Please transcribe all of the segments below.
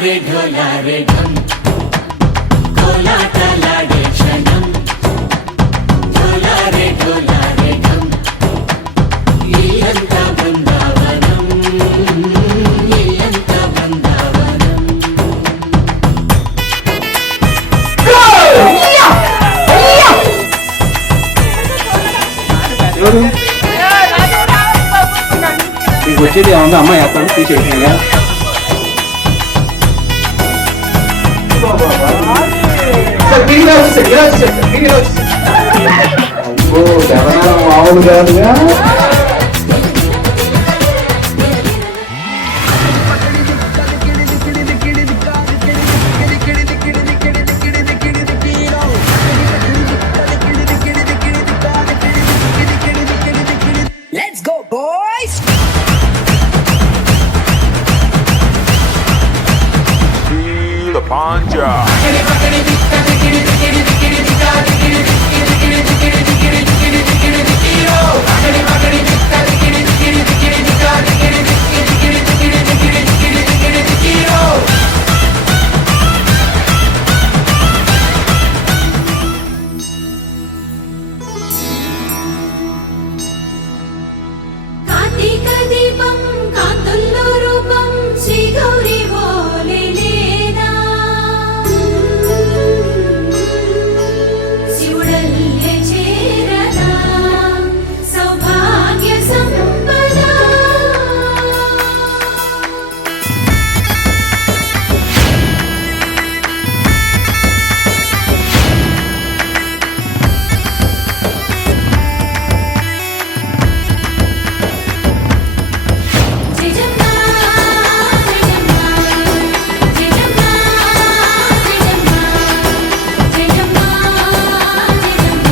ढोलारे ढोलारे ढम कोलाटलाडे क्षणम ढोलारे ढोलारे ढम इल्लंता बृंदावनम इल्लंता बृंदावनम వచ్చేది ఏమన్నా అమ్మాయి అక్కడ తీసేసినాయా అబ్బో జగనాల మామూలు కాదుగా Let's go, boys! Feel the panja. Karthika దీపం కాంతుల్లో రూపం శ్రీ గౌరీ ఓలేలేదా శివుడల్లే చేరదా సౌభాగ్య సంపద జయజమ్మా జయజమ్మా జయజమ్మా జయజమ్మా జయజమ్మా జయజమ్మా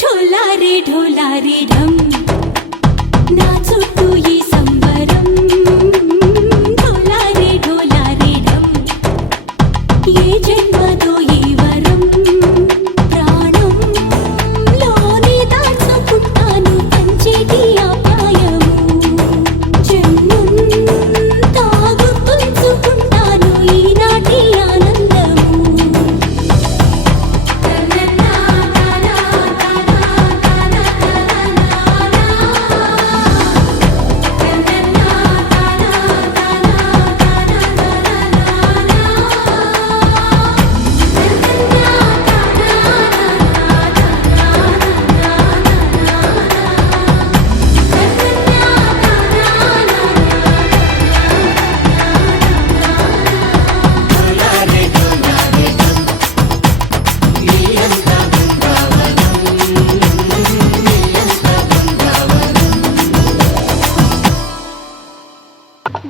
ढोलारे ढोलारे ढम నా చుట్టూ ఈ సంబరం ढोलारे ढोलारे ढम ఏ జన్మదో ఈ వరం ప్రాణం లోని దాచుకుంటాను పంచేటి అపాయము జన్మం తాగుతుంచుకుంటాను ఈనాటి ఆనందము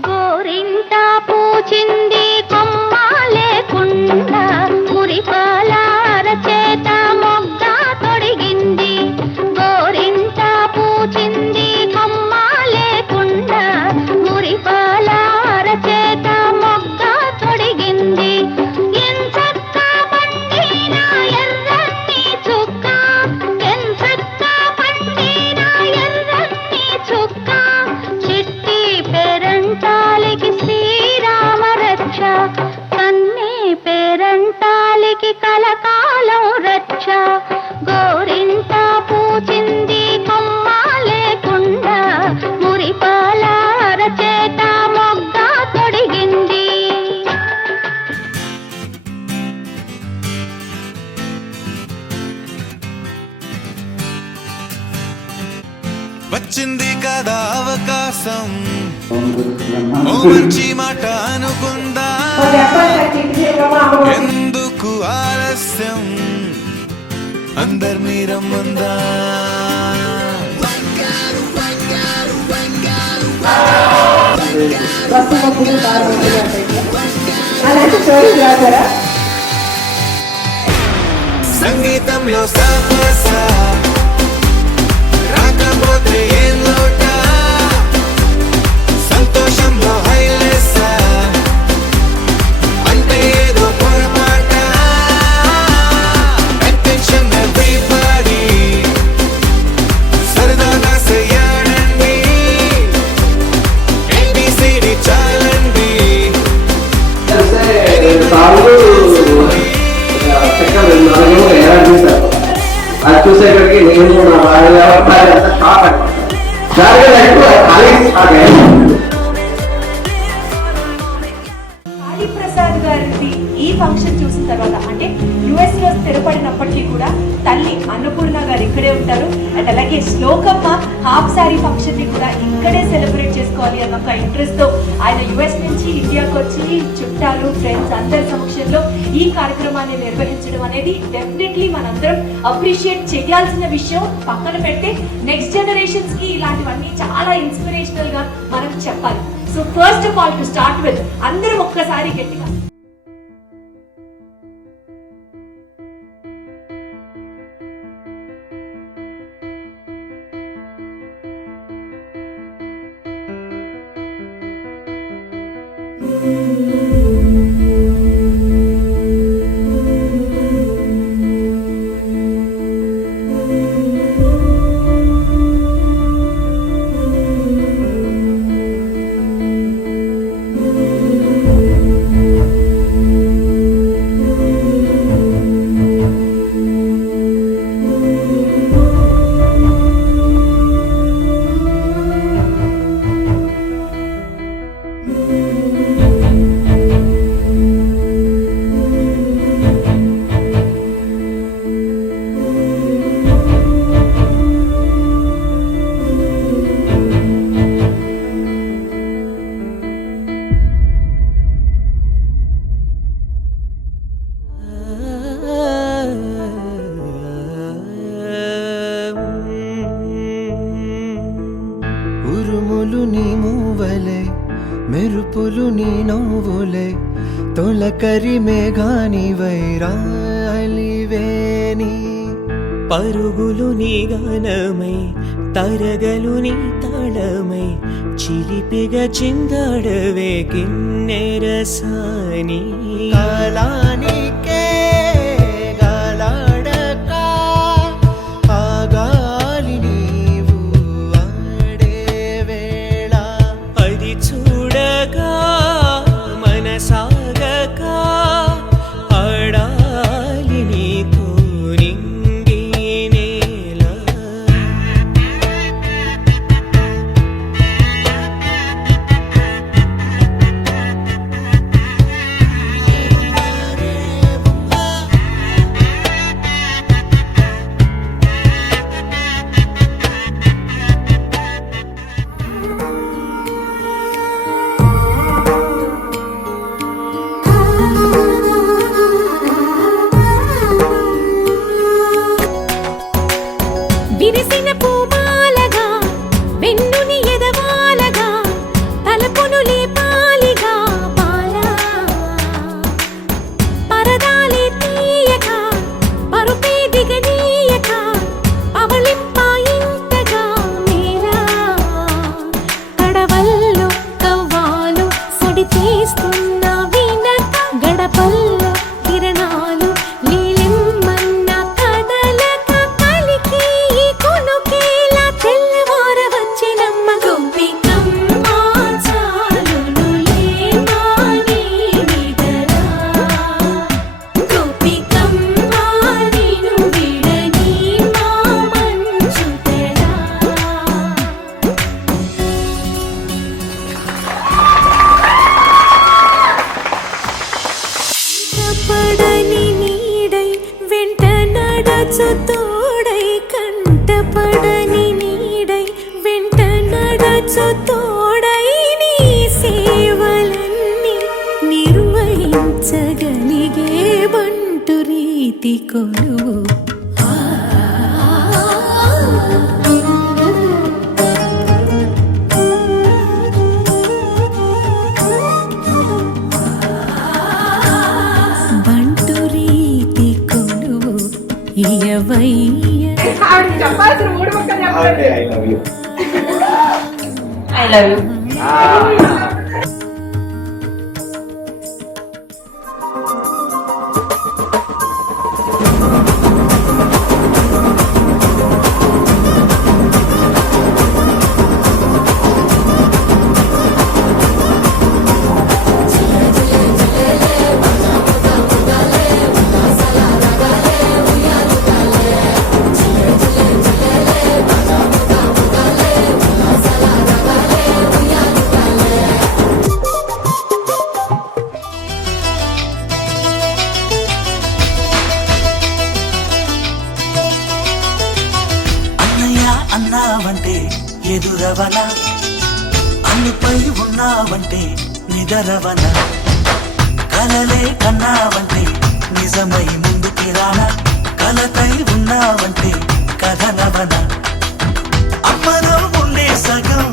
గోరింట పూచింది కొమ్మ లేకుండా మురిపాల అరచేత మొగ్గ తొడిగింది గోరింట పూచింది కొమ్మ లేకుండా మురిపాల అరచేత మొగ్గ తొడిగింది ఎంచక్క పండిన ఎర్రని చుక్క ఎంచక్క పండిన ఎర్రని చుక్క చిట్టి పేరంటాలికి శ్రీరామ రక్ష కన్నే పేరంటాలికి కలకాలం రక్ష గోరింట పూచింది కొమ్మ లేకుండా మురిపాల అరచేత మొగ్గ తొడిగింది వచ్చింది కదా అవకాశం ఓ మంచి మాట అనుకుందా ఎందుకు ఆలస్యం అందరినీ రమ్మందా సంగీతంలో సాపస రాకపోతే ఏం లోట సంతోషంలో హైలెస్ అంటే ఏదో పొరపాట అటెన్షన్ ఎవ్రీబడీ సరదాగా చేయాలండి yes Lokamma half sorry function ని కూడా ఇక్కడే సెలబ్రేట్ చేసుకోవాలి అన్న ఒక ఇంట్రెస్ట్ తో ఆయన యుఎస్ నుంచి ఇండియాకి వచ్చి చుట్టాలు ఫ్రెండ్స్ అందరి సమక్షంలో ఈ కార్యక్రమాన్ని నిర్వహించడం అనేది డెఫినెట్లీ మనందరం అప్రిషియేట్ చేయాల్సిన విషయం. పక్కన పెట్టి నెక్స్ట్ జనరేషన్స్ కి ఇలాంటివన్నీ చాలా ఇన్స్పిరేషనల్ గా మనం చెప్పాలి. So first of all to start with అందరం ఒక్కసారి గట్టిగా ఉరుములు నీ మూవలే మెరుపులు నీ నవ్వులే తొలకరి మేఘాని వైరాలివేని పరుగులు నీ గానమై తరగలు నీ తాళమై చిలిపిగా చిందాడవే కిన్నెరసాని కాలానికే గాలాడక ఆ గాలి నీవు ఆడే వేళ అది చూడగా మనసాగక ఆడాలి నీతో నింగి నేల విరిసిన పూమాలగా వెన్నుని ఎదవాలగా తలపును లేపాలిగా బాలా పరదాలే తీయక పరుపే దిగనీయక అవలింపాయింతగా మేలా కడవల్లో కవ్వాలు సడి తీస్తున్న వీణత గడపల్లో కిరణాలు లీలిమ్మన్న కదలక కలికి ఈ కొనుకేలా తెల్లవార వచ్చినమ్మ గోపికమ్మ చాలునులే మాని విడరా గోపికమ్మ నిను విడని మా మంచు తెరా కంటపడని నీడై వెంట నడచు తోడై కంటపడని నీడై వెంట నడచు తోడై నీ సేవలన్నీ నిర్వహించగలిగే బంటు రీతి కొలువు బంటు రీతి కొలువు ఇయవయ్య ఐ లవ్ యూ. అన్నావంటే ఎదురవన అన్నిపై ఉన్నావంటే నిదరవన కలలే కన్నావంటే నిజమై ముందుకి రానా కలతై ఉన్నావంటే కథనవన అమ్మలో ఉండే సగం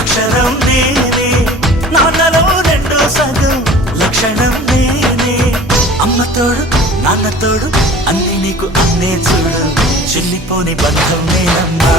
అక్షరం నేనే నాన్నలో రెండో సగం లక్షణం నేనే అమ్మ తోడు నాన్న తోడు అన్ని నీకు అన్నే చూడు చెల్లిపోని బంధం నేనమ్మా